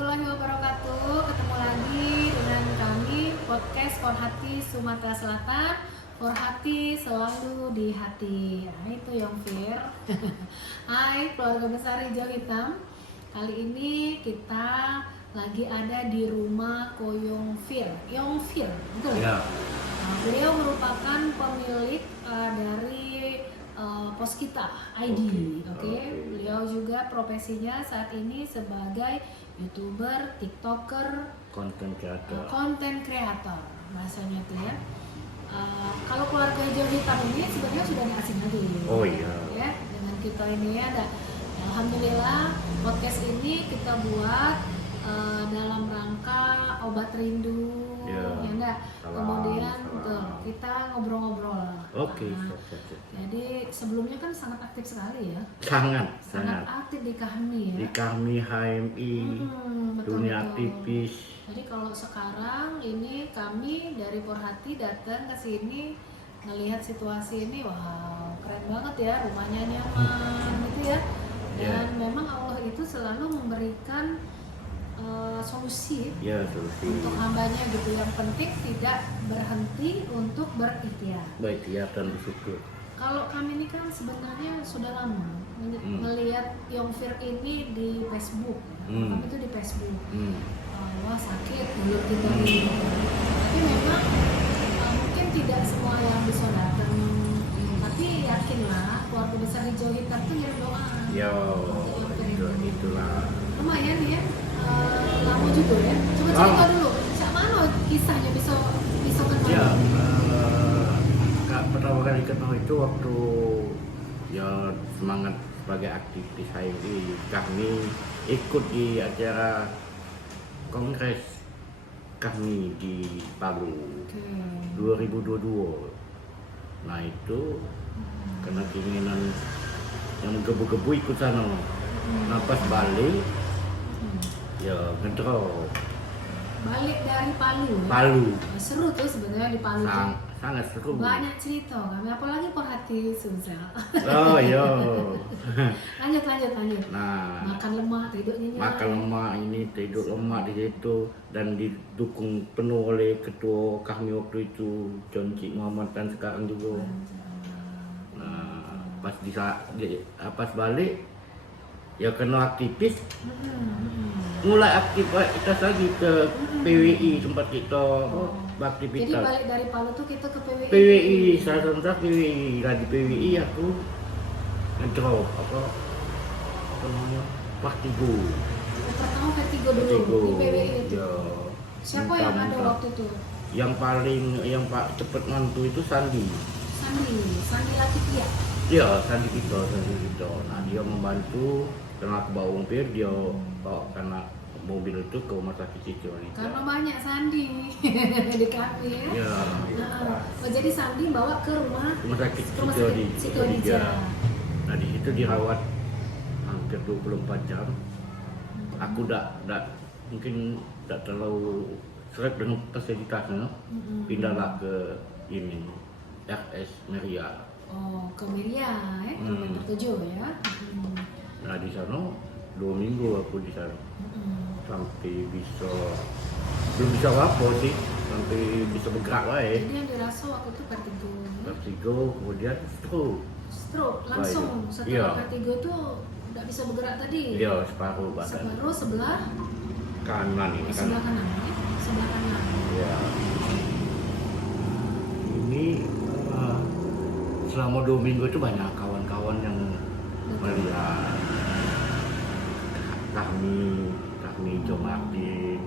warahmatullahi wabarakatuh. Ketemu lagi dengan kami podcast For Hati Sumatera Selatan. For Hati selalu di hati. Nah, itu Yongfir. Hai keluarga besar Hijau Hitam. Kali ini kita lagi ada di rumah Ko Yongfir. Yongfir, betul? Ya. Nah, beliau merupakan pemilik dari Poskita ID, oke. Beliau juga profesinya saat ini sebagai YouTuber, TikToker, konten kreator, bahasanya tuh ya. Kalau keluarga Hijau Hitam ini sebenarnya sudah asing lagi. Oh iya. Ya, dengan kita ini ada. Alhamdulillah podcast ini kita buat dalam rangka obat rindu, ya enggak. Kemudian tuh kita ngobrol-ngobrol. Oke. Jadi sebelumnya kan sangat aktif sekali ya. Sangat aktif di Kahmi ya. Di Kahmi, HMI, dunia aktivis. Jadi kalau sekarang ini kami dari Porhati datang ke sini ngelihat situasi ini, wow keren banget ya, rumahnya nyaman gitu ya. Dan memang Allah itu selalu memberikan solusi untuk hambanya gitu. Yang penting tidak berhenti untuk berikhtiar. Berikhtiar dan bersyukur. Kalau kami ini kan sebenarnya sudah lama melihat Yongfir ini di Facebook. Kami itu di Facebook. Wah sakit mulut kita ini. Tapi memang mungkin tidak semua yang bisa datang. Tapi yakinlah keluarga besar Hijau Hitam itu ngirim doa. Ya, itulah. Lumayan ya. Lama juga ya. Coba cerita dulu. Siapa mana kisahnya bisa kenal? Ya, pertama kali kenal itu waktu ya semangat sebagai aktivis HMI, kami ikut di acara kongres kami di Palu 2022. Nah itu karena keinginan yang menggebu-gebu ikut sana. Nah pas balik ya ngedrop. Balik dari Palu ya? Palu. Seru tuh sebenarnya di Palu. Sangat seru. Banyak cerita kami, apalagi Porhati Sumsel. Oh iya. lanjut. Nah, makan lemak, tidur nyenyak. Makan lemak ini, tidur lemak di situ dan didukung penuh oleh ketua kami waktu itu John Cik Muhammad dan sekarang juga. Nah, pas balik ya kena aktivis. Mulai aktivitas lagi ke PWI tempat kita beraktivitas. Jadi balik dari Palu tuh kita ke PWI. PWI, saya sebentar PWI. Di PWI aku ngedrop apa namanya Partigo. Pertama Partigo dulu di PWI itu. Ya. Siapa yang ada waktu itu? Yang Pak cepet mantu itu Sandi Latifia. Iya, Sandi kita. Nah dia membantu karena aku bawa mobil, dia bawa karena mobil itu ke rumah sakit Siti Wanita. Karena banyak Sandi di kami ya. Iya. Jadi Sandi bawa ke rumah sakit Siti Wanita. Nah di situ dirawat hampir 24 jam. Aku mungkin tidak terlalu seret dengan fasilitasnya. Pindahlah ke ini RS Meria. Oh, ke Meria ya, kilometer 7 ya. Nah di sana 2 minggu aku di sana. Sampai belum bisa apa sih, sampai bisa bergerak lah ya. Jadi yang dirasa waktu itu vertigo, kemudian stroke langsung setelah vertigo itu tidak bisa bergerak tadi. Iya, separuh badan. Sebelah kanan ini. Sebelah kanan. Iya. Ini selama 2 minggu itu banyak kawan-kawan yang melihat kami Jo Martin,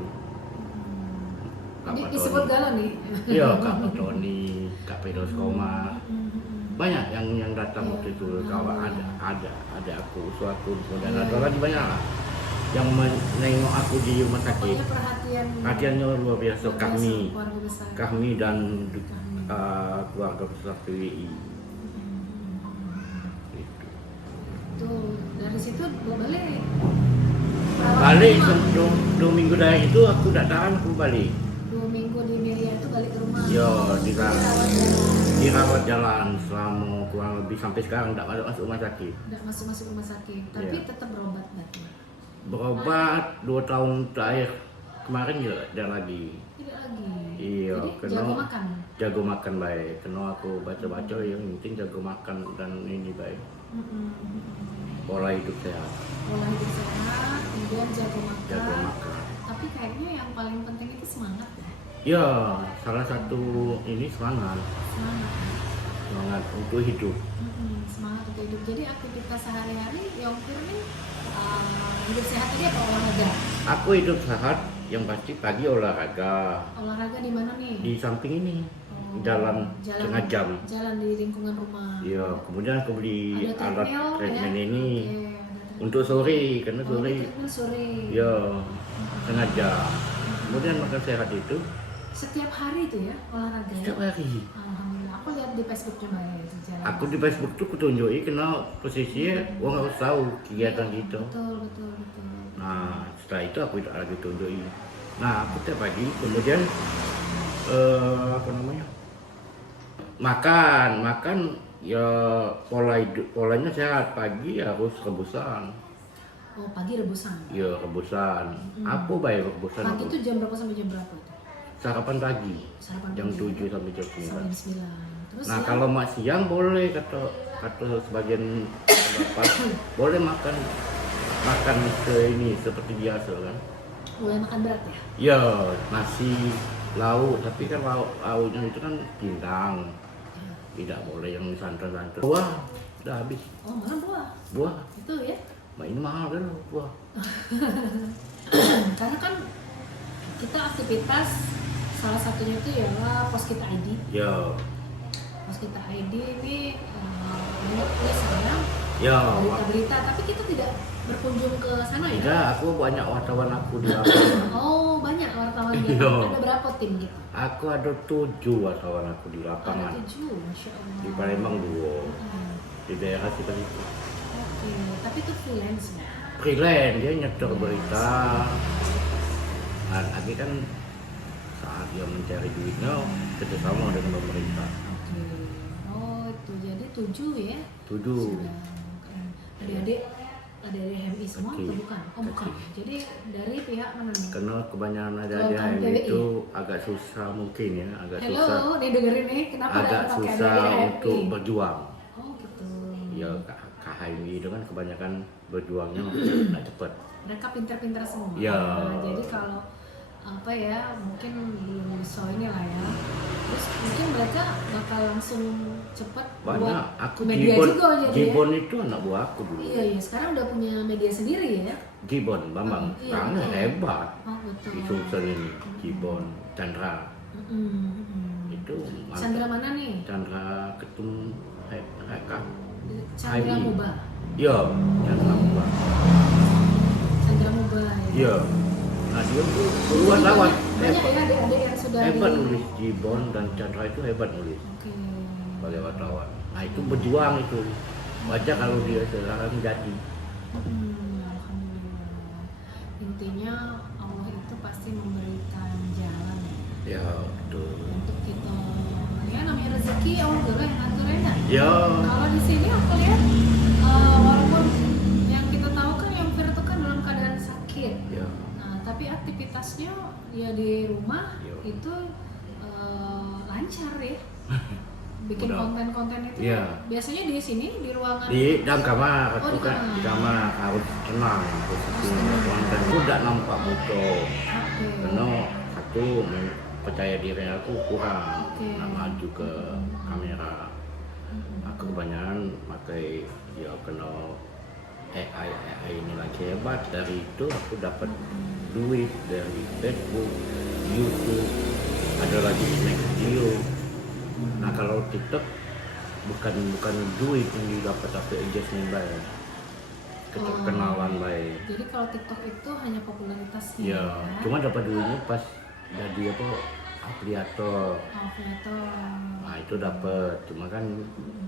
disebut galau nih. Iya, Kak Tony, Kak Pedros Koma. Banyak yang datang waktu itu. Kalau ada aku, suatu dan ada lagi banyak lah yang menengok aku di rumah sakit. Perhatiannya luar biasa. Kami dan keluarga besar PWI. Tuh, dari situ balik 2 minggu dari itu aku tidak tahan, aku balik 2 minggu di Meria itu balik ke rumah. Yo, dirawat jalan selama kurang lebih sampai sekarang tidak masuk rumah sakit. Tidak masuk rumah sakit, tapi tetap berobat berarti. berobat 2 tahun terakhir kemarin juga tidak lagi. Tidak lagi. Iya, Jadi jago makan. Jago makan baik. Karena aku baca-baca yang penting jago makan dan ini baik. Pola hidup sehat. Pola hidup sehat, kemudian jago makan. Jago makan. Tapi kayaknya yang paling penting itu semangat ya. Ya, salah satu ini semangat. Semangat. Semangat untuk hidup. Semangat untuk hidup. Jadi aktivitas sehari-hari Yongkir nih hidup sehat tadi apa olahraga? Aku hidup sehat yang pasti pagi olahraga. Olahraga di mana nih? Di samping ini. Oh, Jalan setengah jam. Jalan di lingkungan rumah. Iya, kemudian aku beli Ada alat treadmill ya? ini Oke, ada treadmill. untuk sore karena Oh, sore. treadmill sore. Iya, setengah jam. Kemudian makan sehat itu Setiap hari itu ya olahraga ya? setiap hari. Alhamdulillah. Aku lihat di Facebooknya Mbak ya itu jalan. Aku di Facebook tuh kutunjukin karena posisinya orang harus tahu kegiatan gitu. Betul. Nah, setelah itu aku tidak lagi tunjukin. Nah, aku tiap pagi kemudian apa namanya? Makan ya polanya sehat. Pagi harus rebusan. Oh, pagi rebusan. Ya, rebusan. Apa baik rebusan? Pagi itu jam berapa sampai jam berapa itu? Sarapan pagi. Sarapan Jam pagi. 7 sampai jam 9. Sampai jam 9. Terus Nah, siang? kalau mak siang boleh kata sebagian bapak boleh makan ke ini seperti biasa kan. boleh makan berat ya? Ya, nasi, lauk, tapi kan lauknya itu kan bintang. Tidak boleh yang santan-santan. Buah udah habis. Oh, malah buah. Buah, Itu ya. mak ini mahal kan buah. Karena kan kita aktivitas salah satunya itu ya Poskita ID. Ya, Poskita ID ini banyak tulis sekarang ya. berita-berita, tapi kita tidak berkunjung ke sana ya. Tidak, aku banyak wartawan aku di lapangan. Oh, banyak wartawan Iya. gitu. Ada berapa tim gitu? Aku ada 7 wartawan aku di Ada lapangan. 7, Masya Allah. Di Palembang 2, Hmm, di daerah kita itu. Oke, tapi itu freelance ya? Freelance, dia nyetor berita. Nah, lagi kan saat dia mencari duitnya kerjasama dengan pemerintah. Oke. Oh, itu jadi 7 ya? 7. Sudah. Keren. Adik-adik HMI semua Oke. atau bukan? Oh, bukan. Oke. Jadi dari pihak mana nih? Karena kebanyakan ada Kalau kamu PWI? itu agak susah mungkin ya, agak Halo, susah, nih dengerin nih, kenapa agak ada pakai susah adik-adik untuk HMI? berjuang. Oh, gitu. Ya KHMI itu kan kebanyakan berjuangnya nggak cepat. Mereka pintar-pintar semua. Ya. Nah, jadi kalau apa ya, mungkin belum bisa ini lah ya. Terus mungkin mereka bakal langsung cepat Banyak. buat Aku media Gibon, juga jadi Gibon itu anak buah aku dulu. ya. Iya, sekarang udah punya media sendiri ya. Gibon, Bambang, Iya, sekarang betul. hebat Oh, betul. di Sulsel ini. Gibon, Chandra, itu Chandra mana nih? Chandra Ketum HK. Chandra HMI. Muba. Iya, Chandra Muba. Chandra Muba ya. Iya. Nah dia tuh keluar lawan Banyak hebat, ya adik-adik yang sudah hebat di- nulis Gibon dan Chandra itu hebat nulis Oke. sebagai wartawan. Nah itu berjuang itu. Baca kalau dia sekarang jadi. Alhamdulillah. Intinya Allah itu pasti memberikan jalan ya. Ya betul. Untuk kita ya namanya rezeki Allah dulu yang ngatur ya. Ya. Kalau di sini aku lihat walaupun yang kita tahu kan yang Fir itu kan dalam keadaan sakit. Ya. Nah, tapi aktivitasnya ya di rumah Yo. itu lancar ya. Bikin Udah. konten-konten itu Iya. biasanya di sini di ruangan Di dalam kamar, Oh, aku di kan kamar. di kamar harus tenang, posisinya konten. Aku tidak nampak moto, Oke. karena aku percaya diri aku kurang, Oke. nak maju ke kamera. Aku kebanyakan pakai ya kena AI ini lagi hebat. Dari itu aku dapat duit dari Facebook, YouTube, ada lagi snack video. Nah kalau TikTok bukan duit yang didapat tapi engagement baik, keterkenalan baik. Jadi kalau TikTok itu hanya popularitasnya Ya, cuma dapat duitnya pas jadi apa afiliator. afiliator. Nah itu dapat, cuma kan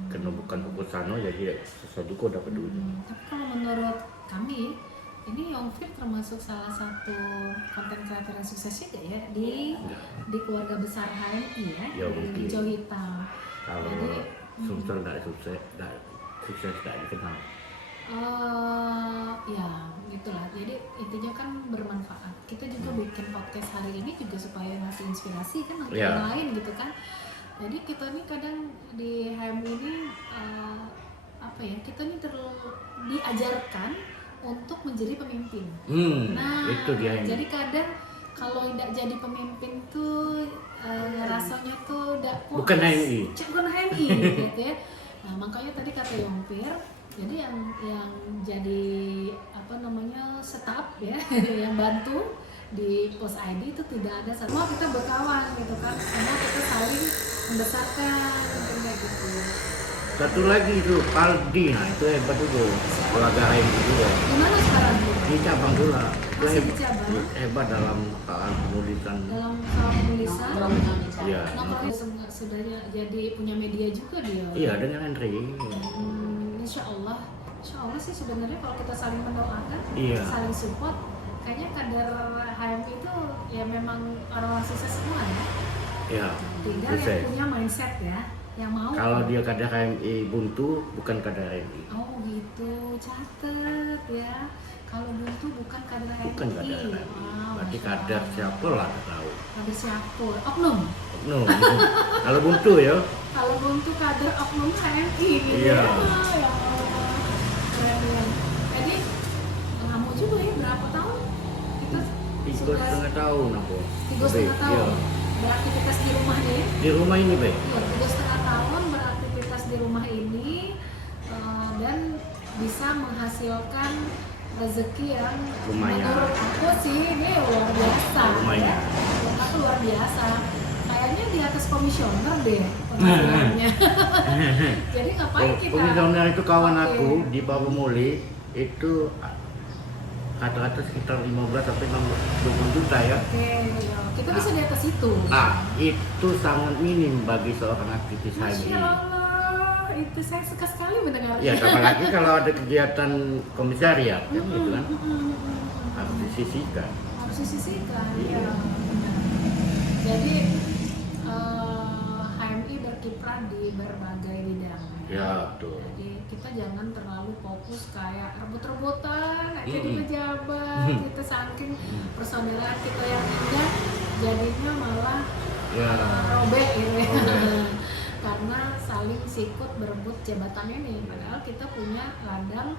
karena bukan fokus sana jadi susah juga dapat duitnya. Tapi kalau menurut kami ini Yongfir termasuk salah satu konten kreator yang sukses juga ya di keluarga besar HMI ya, Ya, di mungkin. hijau hitam. Kalau Jadi Sumsel tidak sukses, tidak dikenal. Ya gitulah, jadi intinya kan bermanfaat. Kita juga bikin podcast hari ini juga supaya ngasih inspirasi kan untuk Ya. yang lain gitu kan. Jadi kita nih kadang di HM ini apa ya, kita nih diajarkan untuk menjadi pemimpin. Nah, Itu dia ini. jadi kadang kalau tidak jadi pemimpin tuh rasanya tuh tidak puas. Bukan HMI. Bukan HMI gitu ya. Nah, makanya tadi kata Yongpir, jadi yang jadi apa namanya staff ya, yang bantu di Pos ID itu tidak ada, semua kita berkawan gitu kan, semua kita saling membesarkan kayak gitu. Satu lagi itu Paldi, nah itu hebat juga, olahraga HMI juga. Gimana sekarang? Di cabang pula, itu Masih di hebat, cabang? hebat dalam hal penulisan. Dalam soal penulisan, Iya. nah kalau sudah jadi punya media juga dia. Iya, dengan Henry. Insya Allah sih sebenarnya kalau kita saling mendoakan, Iya. saling support, kayaknya kader HMI itu ya memang orang sukses semua ya. Iya. Tinggal Sukses. yang punya mindset ya, yang mau. Kalau dia kadar HMI buntu, bukan kadar HMI. Oh gitu, catet ya. Kalau buntu bukan kader HMI. Bukan kadar HMI. Wow, Berarti Masya kadar Allah. siapa lah tahu. Kader siapa? Oknum. No. Kalau buntu ya. Kalau buntu kader oknum HMI gitu Iya. ya. Ya Allah. Keren. Jadi kamu juga ya berapa tahun? Kita 3,5 tahun aku. 3,5 tahun. Iya. Beraktivitas di rumah nih. Di rumah ini, Be. Iya, 3,5 tahun beraktivitas di rumah ini dan bisa menghasilkan rezeki yang Lumayan. menurut aku sih ini luar biasa. Lumayan. Menurut aku luar biasa. Kayaknya di atas komisioner deh penghasilannya. Jadi ngapain kita? Komisioner itu kawan Oke. aku di Babumuli itu rata-rata sekitar 15 sampai 20 juta ya. Oke, iya. Kita bisa di atas itu. Nah, itu sangat minim bagi seorang aktivis Masya HMI. Allah, itu saya suka sekali mendengarnya. Ya, apalagi kalau ada kegiatan komisariat kan gitu kan. Harus disisihkan. Harus disisihkan. Iya. Ya, benar. Jadi HMI berkiprah di berbagai bidang. Ya, betul. Jadi kita jangan terlalu fokus kayak rebut-rebutan aja di Mm-mm. pejabat. Kita saking persaudaraan kita yang indah, jadinya malah Ya. robek gitu ya. Robek. Karena saling sikut berebut jabatan ini. Padahal kita punya ladang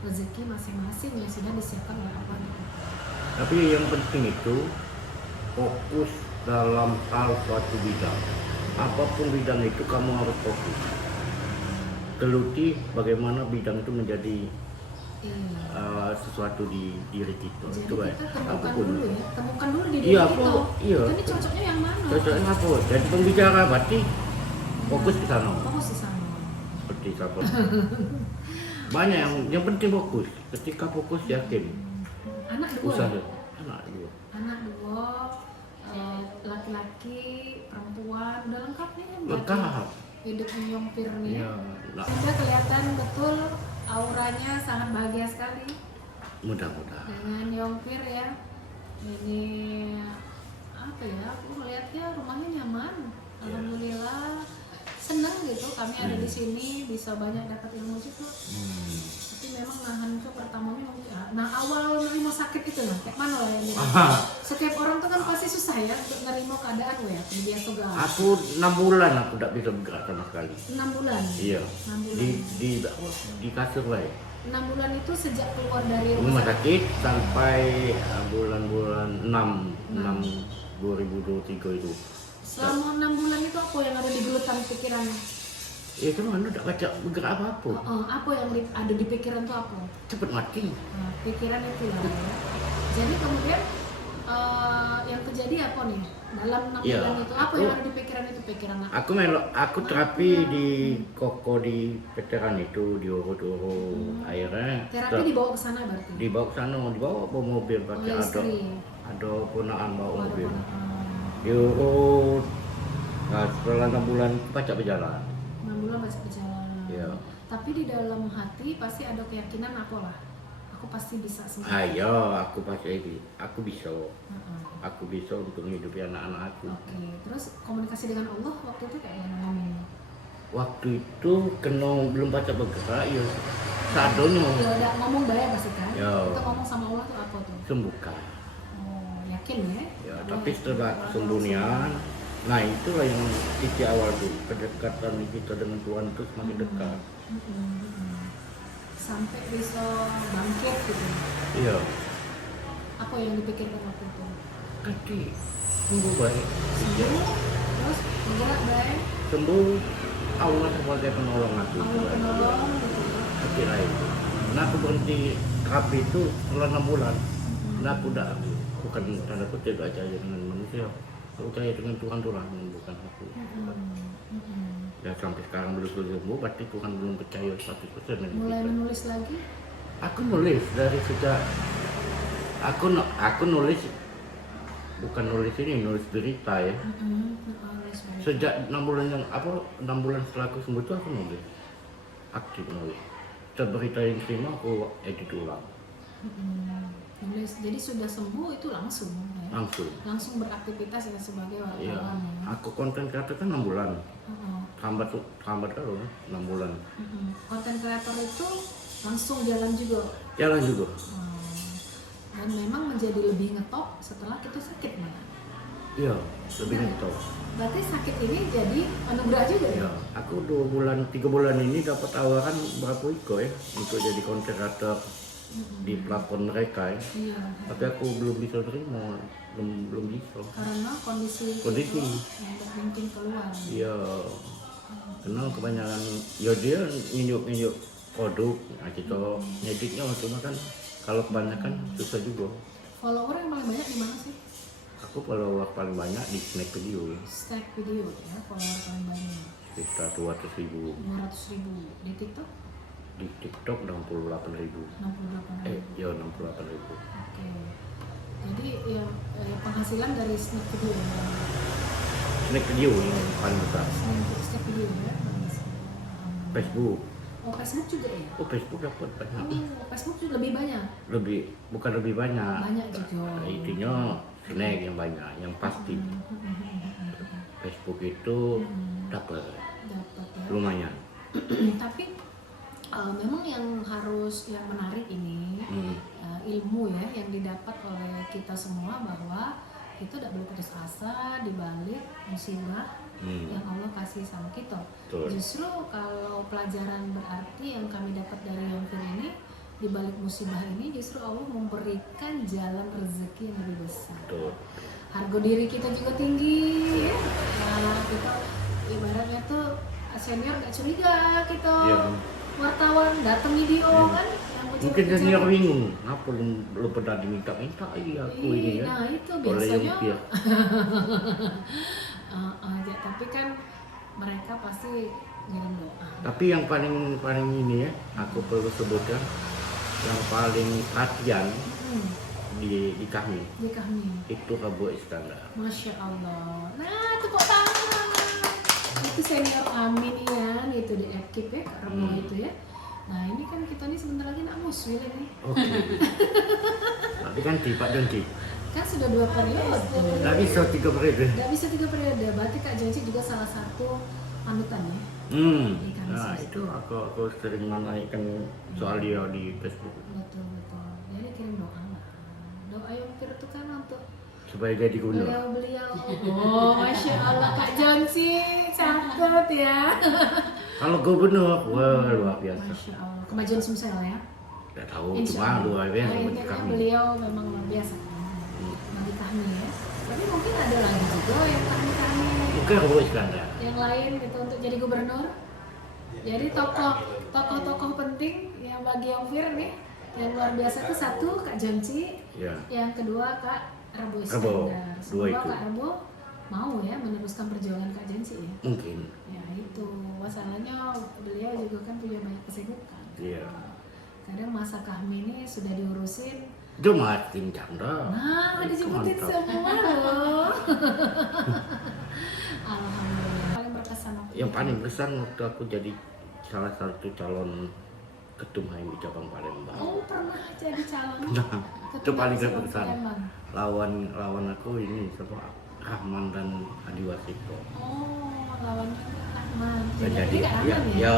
rezeki masing-masing yang sudah disiapkan oleh Allah. Tapi yang penting itu fokus dalam hal suatu bidang. Apapun bidang itu kamu harus fokus. Geluti bagaimana bidang itu menjadi Iya. sesuatu di diri kita. Jadi Itu kan. kita temukan Apapun. dulu ya, temukan dulu di diri Iya, kita. iya. Kita ini cocoknya yang mana? Cocoknya apa? Jadi pembicara berarti fokus ke sana. Fokus di sana. Seperti siapa? Banyak yang penting fokus. Ketika fokus yakin. Anak dua. Usaha. Ya? Anak dua. Anak dua, laki-laki, perempuan, udah lengkap nih kan? berarti Lengkap. Hidupnya Yongpir nih. Ya, lah. Sudah kelihatan betul auranya sangat bahagia sekali Mudah-mudahan. dengan Yongpir ya. Ini apa ya? Aku melihatnya rumahnya nyaman. Alhamdulillah seneng gitu kami ada di sini bisa banyak dapat ilmu juga. Tapi memang nahan ke pertamanya nah awal nerima sakit itu lah kayak mana lah yang setiap orang tuh kan pasti susah ya untuk nerima keadaan ya biasa gak Aku 6 bulan aku tidak bisa bergerak sama sekali. 6 bulan. Iya. 6 bulan. Di kasur lah. 6 bulan itu sejak keluar dari Rumah sakit sampai bulan-bulan 6 2023 itu. Selama 6 bulan itu apa yang ada di gelutan pikiran? Ya kan anu tidak baca bergerak apa-apa. Apa yang ada di pikiran tuh apa? Cepat mati. Nah, pikiran itu lah ya. Jadi kemudian yang terjadi apa nih dalam 6 Iya, bulan itu? Apa aku- yang ada di pikiran itu? Pikiran apa? Aku terapi di koko di veteran itu di Oro-Oro akhirnya Terapi dibawa ke sana berarti? dibawa ke sana, dibawa bawa mobil pakai Oleh ada istri? ponaan bawa Oh, ada mobil. ponaan. Di Oro, nah, setelah 6 bulan pacak berjalan. 6 bulan masih berjalan. Iya. Tapi di dalam hati pasti ada keyakinan apalah. Aku pasti bisa sembuh. Ayo, aku pasti aku bisa. Heeh. Aku bisa untuk menghidupi anak-anak aku. Oke, terus komunikasi dengan Allah waktu itu kayak yang ngomong. waktu itu kena belum baca bergerak ya sadonya Ya udah ngomong bayar pasti kan? Ya. Kita ngomong sama Allah tuh apa tuh? sembuhkan. Oh, yakin ya? Ya, Allah tapi ya. setelah Allah kesembuhan, nah itulah yang titik awal tuh kedekatan kita dengan Tuhan itu semakin dekat. Sampai bisa bangkit gitu. Iya, Apa yang dipikirkan waktu itu? nanti sembuh baik. Iya. Sembuh, terus bergerak baik, Sembuh Allah sebagai penolong aku. Allah penolong gitu. Tapi lain. Nah aku berhenti terapi itu setelah 6 bulan. Nah aku udah bukan tanda kutip aja dengan manusia. Aku percaya dengan Tuhan Tuhan bukan aku. Ya sampai sekarang belum sembuh, berarti Tuhan belum percaya 100% dengan Mulai kita. menulis lagi. Aku nulis dari sejak aku nulis bukan nulis ini, nulis berita ya. Nulis baik. Sejak 6 bulan 6 bulan setelah aku sembuh itu aku nulis. Aktif nulis. Setiap berita yang terima aku edit ulang. Nulis. Jadi sudah sembuh itu langsung ya? Langsung. Beraktivitas ya sebagai Iya. wartawan ya. Aku konten kreator kan 6 bulan. Heeh. Hambat kalau 6 bulan. Konten kreator itu langsung jalan juga. Jalan juga. Dan memang menjadi lebih ngetop setelah kita sakit malah. Iya, lebih ngetop. Berarti sakit ini jadi anugerah juga ya? Ya, aku 3 bulan ini dapat tawaran berapa iko ya untuk jadi konten kreator di platform mereka ya. Iya. Tapi aku belum bisa terima, belum bisa. Karena kondisi Kondisi. itu yang tidak mungkin keluar. Iya, karena kebanyakan ya dia nginjuk produk, nah kita ngeditnya cuma kan kalau kebanyakan susah juga. Follower yang paling banyak di mana sih? Aku follower paling banyak di Snack Video ya, Stack video ya, follower paling banyak. sekitar 200.000. 500.000. Di TikTok Di TikTok 68.000. 68.000. Ya 68.000. Oke. Jadi ya, penghasilan dari snack video ya. Snack Video yang paling besar. Snack video ya. Facebook. Oh, Facebook juga ya? Oh Facebook dapat banyak. Oh, Facebook juga lebih banyak. Bukan lebih banyak. Banyak juga. Intinya snack yang banyak, yang pasti. Facebook itu dapat Dapat ya. lumayan. Tapi memang yang menarik ini ilmu ya yang didapat oleh kita semua bahwa kita tidak boleh putus asa di balik musibah yang Allah kasih sama kita. Betul. Justru kalau pelajaran berarti yang kami dapat dari Yongfir ini, di balik musibah ini justru Allah memberikan jalan rezeki yang lebih besar. Betul. Harga diri kita juga tinggi. Nah, kita ibaratnya tuh senior gak curiga kita. Iya. Wartawan datang video kan yang Mungkin senior bingung, kenapa belum pernah diminta-minta aku ini ya. Nah itu Oleh biasanya Yongfir. tapi kan mereka pasti ngirim doa. Tapi yang paling ini ya, aku perlu sebutkan yang paling perhatian di kami Di kami. itu Rabu Iskandar. Masya Allah. Nah tepuk tangan. Itu senior kami nih ya, gitu di Epkip ya, Kak Remo itu ya. Nah ini kan kita nih sebentar lagi nak muswil ini. Oke. Tapi kan Pak Jonci. Kan sudah 2 periode. Nggak bisa 3 periode. Nggak bisa 3 periode. Berarti Kak Jonci juga salah satu panutan ya. Nah itu aku sering menaikkan soal dia di Facebook Betul. Jadi kirim doa lah. Doa Yongfir itu kan untuk supaya jadi gubernur. beliau. Oh, Masya Allah Kak Jonci, cakep ya. Kalau gubernur, wah luar biasa. Masya Allah, kemajuan Sumsel ya. Tidak tahu, Insya cuma Allah. luar biasa bagi Intinya kami. beliau memang luar biasa bagi kami ya. Tapi mungkin ada lagi juga yang kami Bukan Rabu Iskandar. yang lain gitu untuk jadi gubernur. Jadi tokoh-tokoh penting yang bagi Yongfir nih yang luar biasa itu satu Kak Jonci, Ya. yang kedua Kak Rabo Rabo, Iskandar. dua Semoga itu. Kak Rabo mau ya meneruskan perjuangan Kak Jonci ya. Mungkin. Ya itu masalahnya beliau juga kan punya banyak kesibukan. Iya. Kadang masa kami ini sudah diurusin. Jumat Tim Chandra. Nah, Itu disebutin mantap. semua loh. Alhamdulillah. Paling berkesan waktu Yang itu. paling besar waktu aku jadi salah satu calon ketum HMI cabang Palembang. Oh pernah jadi calon. Nah, itu paling Ketua berkesan. Palembang. Lawan aku ini siapa? Rahman dan Adi Wasiko. Oh lawan Rahman Rahman. Nggak Jadi Kak ya, Rahman ya? ya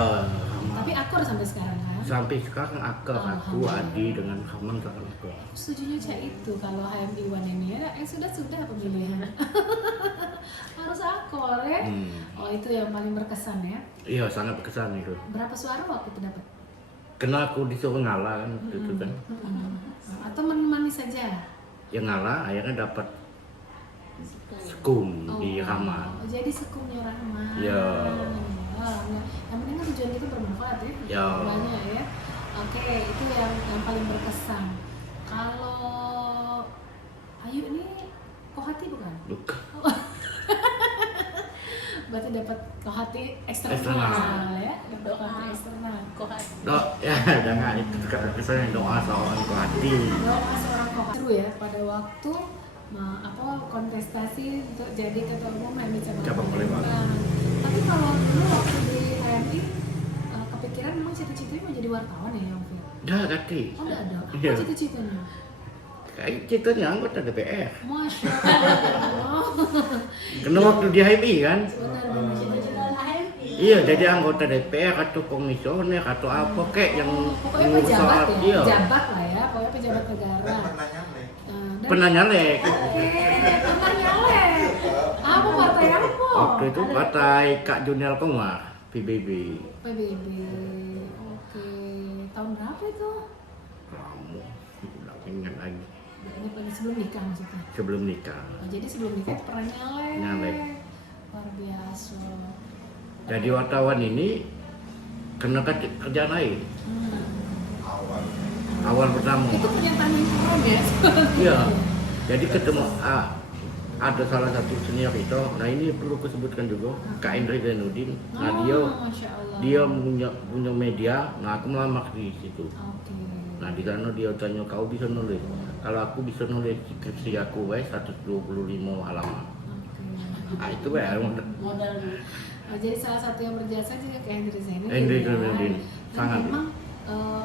Rahman. Tapi akur sampai sekarang kan? Sampai sekarang akur aku Alhamdulillah. Adi dengan Rahman sangat akur. Setujunya cak itu kalau HMI One ini ya, sudah pemilihan. Harus akur ya. Oh itu yang paling berkesan ya. Iya sangat berkesan itu. Berapa suara waktu itu dapat? Karena aku disuruh ngalah kan itu kan. Atau menemani saja? Yang ngalah akhirnya dapat sekum di Rahman. Oh, jadi sekumnya Rahman. Ya. Wah, yang penting kan tujuan kita bermanfaat ya. Ya. Banyak ya. Oke, itu yang paling berkesan. Kalau Ayu ini Kohati bukan? Bukan. Berarti dapat Kohati eksternal Eksternal. ya. Dapat Kohati eksternal. Kohati. Ya jangan itu kesannya doa seorang hati. Doa seorang Kohati seru ya pada waktu kontestasi untuk jadi ketua umum HMI Cabang Palembang. Tapi kalau dulu waktu di HMI kepikiran memang cita-citanya mau jadi wartawan ya Om Fir? Dah kati. Oh nggak ada. Apa Iya. cita-citanya? Kayak ceritanya anggota DPR. Masya Allah. Karena waktu di HMI kan. Benar-benar cita-cita Iya jadi anggota DPR atau komisioner atau apa kayak yang pokoknya ngurus pejabat soal- ya, iya. pejabat lah ya, pokoknya pejabat negara. Dan Pernah nyalek. Oke, pernah nyalek. Apa partai apa? Waktu itu partai Kak Junior Komar, PBB. PBB. Oke, tahun berapa itu? Kamu udah ingat lagi Ini pada sebelum nikah maksudnya. sebelum nikah. Oh, jadi sebelum nikah pernah nyalek. Nyalek. Luar biasa. Jadi wartawan ini kena kerja lain. Awal pertama. Itu pernyataan yang keren ya. Iya. Jadi ketemu ada salah satu senior itu. Nah ini perlu kusebutkan juga Kak Indri Zainuddin. Nah Masya Allah. dia punya media. Nah aku melamar di situ. Oke. Nah di sana dia tanya kau bisa nulis. Kalau aku bisa nulis skripsi aku 125 halaman. Oke. Nah itu ya modalnya. Oh, jadi salah satu yang berjasa juga ke Hendri Zainuddin. Hendri ya. Zainuddin. Dan Sangat. memang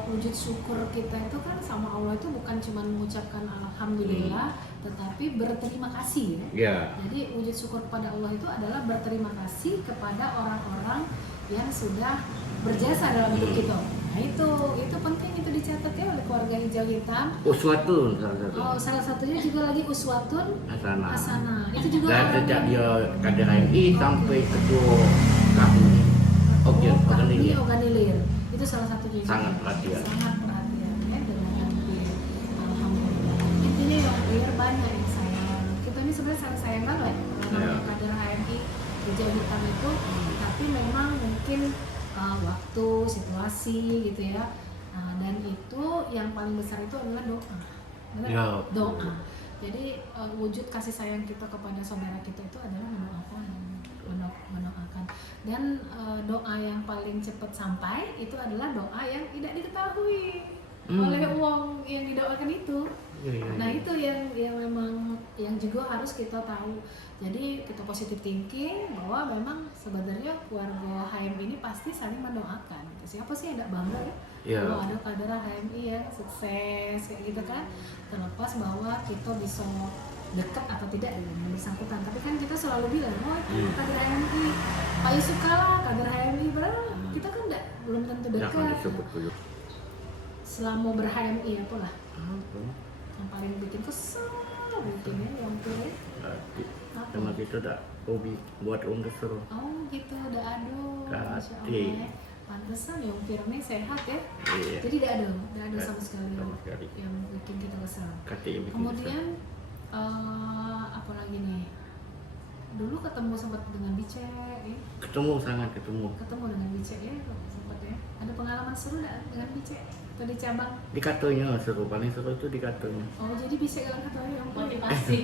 wujud syukur kita itu kan sama Allah itu bukan cuma mengucapkan alhamdulillah, tetapi berterima kasih ya. Ya. Jadi wujud syukur kepada Allah itu adalah berterima kasih kepada orang-orang yang sudah berjasa dalam hidup kita. Nah itu penting, itu dicatat ya oleh keluarga Hijau Hitam. Uswatun salah satu. Oh, salah satunya juga lagi Uswatun Asana. Hasanah. Itu juga Dan orang sejak yang- dia kader HMI sampai ketua kami. Oke, Kami Organilir. Organilir. Itu salah satunya juga. Sangat perhatian. Sangat perhatian ya dengan Organilir. Alhamdulillah. Intinya yang biar banyak yang sayang. Kita ini sebenarnya sangat sayang banget Ya. kader HMI Hijau Hitam itu. Tapi memang mungkin waktu, situasi gitu ya. Dan itu yang paling besar itu adalah doa. Benar? Ya. Doa. Jadi wujud kasih sayang kita kepada saudara kita itu adalah mendoakan. Dan doa yang paling cepat sampai itu adalah doa yang tidak diketahui oleh uang yang didoakan itu. Nah itu yang memang yang juga harus kita tahu. Jadi kita positive thinking bahwa memang sebenarnya keluarga HMI ini pasti saling mendoakan. Siapa sih yang tidak bangga ya? Ya. Kalau ada kader HMI yang sukses kayak gitu kan, terlepas bahwa kita bisa dekat atau tidak dengan yang bersangkutan. Tapi kan kita selalu bilang, oh kader HMI, Pak Yusuf kalah, kader HMI berapa? Kita kan belum tentu Jangan dekat. disebut dulu. Selama ber-HMI apalah Apa? yang paling bikin kesel bikinnya yang tuh Sama kita tak hobi buat kesel. oh gitu udah aduh Masya Allah Kati. ya. Pantesan ya Firman sehat ya, Iya. jadi tidak ada sama sekali Sama sekali. yang bikin kita kesel. Kati yang bikin Kemudian apa lagi nih, dulu ketemu sempat dengan Bice ya? ketemu sangat ketemu Dengan Bice ya sempat ya, ada pengalaman seru nggak dengan Bice atau di cabang? di katonya seru, paling seru itu di katonya. Oh jadi Bice yang katanya yang Motivasi.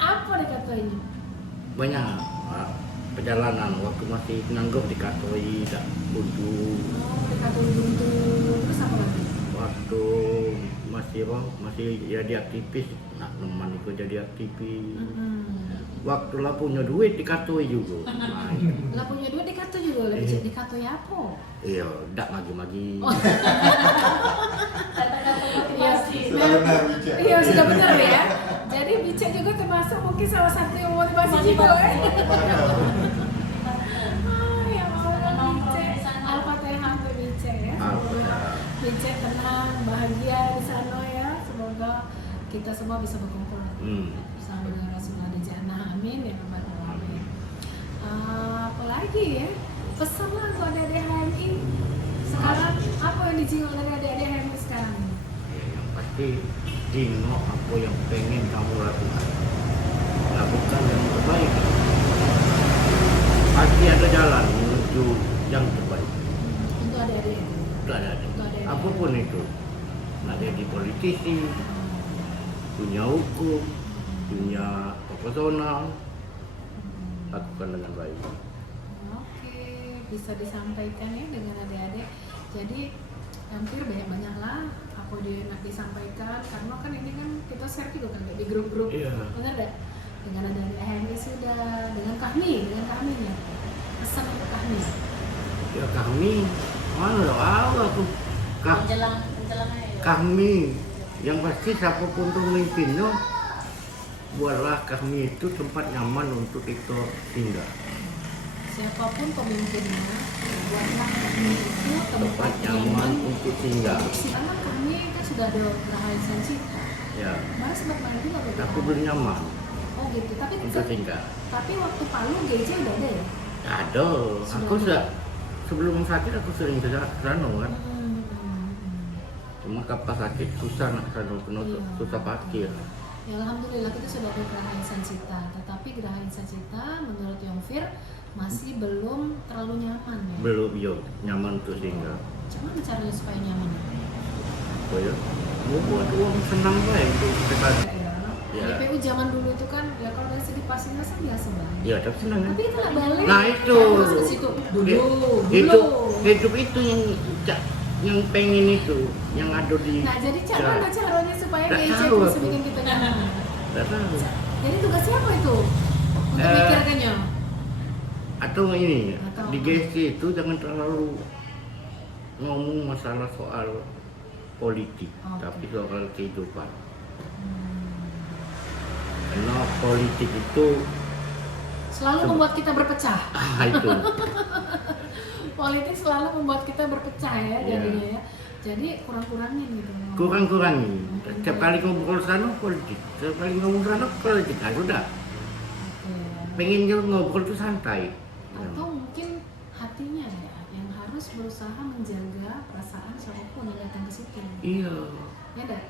apa di katanya? Banyak perjalanan waktu masih nganggur di katoi tak buntu. Oh dekat buntu, terus apa lagi? Waktu masih jadi aktivis, nak teman itu jadi aktivis. Waktu lah punya duit di katoi juga. Nah, Lah punya duit di kartu juga, lah Bice di kartu ya apa? iya, tak magi-magi. Kata-kata Iya, motivasi. Sudah benar bicara. Iya sudah benar ya. Jadi Bice juga termasuk mungkin salah satu yang motivasi juga ya. Semoga DJ tenang, bahagia di sana ya. Semoga kita semua bisa berkumpul bersama dengan Rasulullah di Jannah. Amin ya rabbal alamin. Apalagi ya pesan lah buat adik HMI sekarang, apa yang dijingot dari adik-adik HMI sekarang? Yang pasti jingok apa yang pengen kamu lakukan yang terbaik. Pasti ada jalan menuju yang terbaik Untuk adik-adik. untuk adik-adik. Untuk adik-adik. Apapun itu, nak jadi politisi, dunia hukum, dunia profesional, lakukan dengan baik. Oke, bisa disampaikan ya dengan adik-adik. Jadi hampir banyak-banyaklah apa dia nak disampaikan, karena kan ini kan kita share juga kan di grup-grup. Iya. Benar enggak? Dengan ada HMI sudah, dengan kami ya. Pesan untuk kami. Ya kami, mana tahu aku. Menjelang aja. Kami, yang pasti siapapun pemimpinnya, buatlah kami itu tempat nyaman untuk kita tinggal. Siapapun pemimpinnya, buatlah kami itu Tempat nyaman untuk tinggal. Karena kami kan sudah ada geraha esensi. Ya, Kemarin sempat main juga begitu. aku belum nyaman Oh gitu, tapi untuk tinggal. tapi waktu Palu GJ udah ada ya? Ada, aku sudah sebelum sakit aku sering ke sana kan. Cuma kapan sakit susah nak sana penuh, Iya. susah parkir. Ya alhamdulillah kita sudah ada geraha insan cita, tetapi geraha insan cita menurut Yongfir masih belum terlalu nyaman ya. Belum yo nyaman untuk tinggal. Gimana caranya supaya nyaman? Oh ya, mau buat uang senang baik untuk kita. Ya. DPU zaman dulu itu kan ya kalau dari segi fasilitas kan biasa banget. Ya, tapi senang kan? Tapi itu lah balik. Nah, itu. Terus ke situ Hidup itu yang pengen itu, yang ada di. Nah jadi cara caranya supaya Nggak GC tahu bisa aku. bikin kita nyaman. Nggak tahu. Jadi tugas siapa itu? Untuk mikirkannya. Atau ini, Atau di apa? GSC itu jangan terlalu ngomong masalah soal politik, Oke. tapi soal kehidupan. Karena politik itu Selalu membuat kita berpecah. itu. Politik selalu membuat kita berpecah ya Iya. jadinya ya. Jadi kurang-kurangin gitu. Kurang-kurangi. Setiap kali ngobrol sana politik, setiap kali ngomong sana politik. Ah sudah. Oke. Pengen juga ngobrol tuh santai. Atau mungkin hatinya ya yang harus berusaha menjaga perasaan siapapun yang datang ke situ. Iya. Ya dah.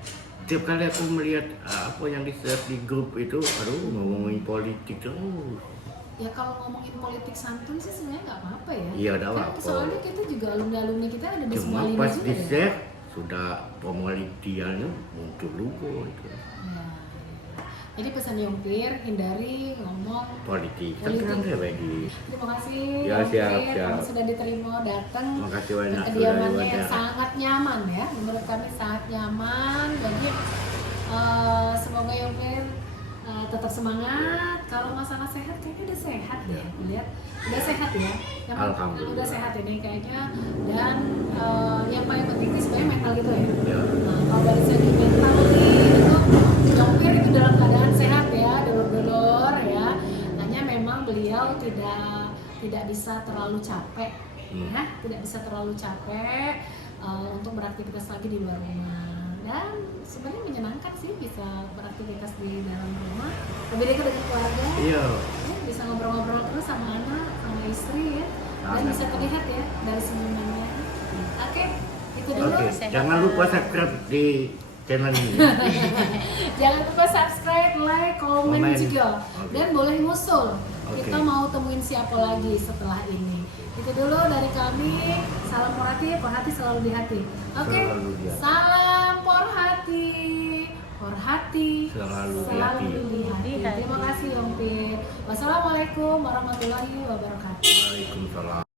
Setiap kali aku melihat apa yang di-share di grup itu, aduh ngomongin politik terus. Ya kalau ngomongin politik santun sih sebenarnya nggak apa-apa ya. Iya, nggak Kan apa-apa. soalnya kita juga alumni kita ada di Cuma semua lini pas juga di-share ya. sudah pemolitiannya muncul lupa itu. Ya. Jadi pesan Yongpir, hindari ngomong Politik. Kan Politik. kan saya bagi. Terima kasih Ya, Yongpir, siap. kamu sudah diterima datang Makasih ke banyak kediamannya sudah yang diwawancara. sangat nyaman ya. Menurut kami sangat nyaman. Jadi semoga Yongpir tetap semangat. Kalau masalah sehat kayaknya udah sehat ya. Lihat udah sehat ya. Yang Alhamdulillah. udah sehat ini kayaknya. Dan yang paling penting sih sebenarnya mental gitu ya. Ya. Nah, kalau dari segi mental nih itu Yongpir itu dalam keadaan sehat ya, dolor-dolor ya. Hanya memang beliau tidak bisa terlalu capek ya, tidak bisa terlalu capek untuk beraktivitas lagi di luar rumah. Dan sebenarnya menyenangkan sih bisa beraktivitas di dalam rumah, lebih dekat dengan keluarga. Iya. Ya, bisa ngobrol-ngobrol terus sama anak, sama istri ya. Dan bisa terlihat ya dari senyumannya. Oke, itu dulu. Oke, jangan lupa subscribe di channel ini. Jangan lupa subscribe, like, komen Komen. juga. Oke. Dan boleh ngusul. Oke. Kita mau temuin siapa lagi setelah ini. Itu dulu dari kami. Salam Porhati, Porhati selalu di hati. Oke. Selalu di hati. Salam Porhati. Porhati Selalu di selalu hati. di hati. Terima kasih Yongpir. Wassalamualaikum warahmatullahi wabarakatuh. Waalaikumsalam.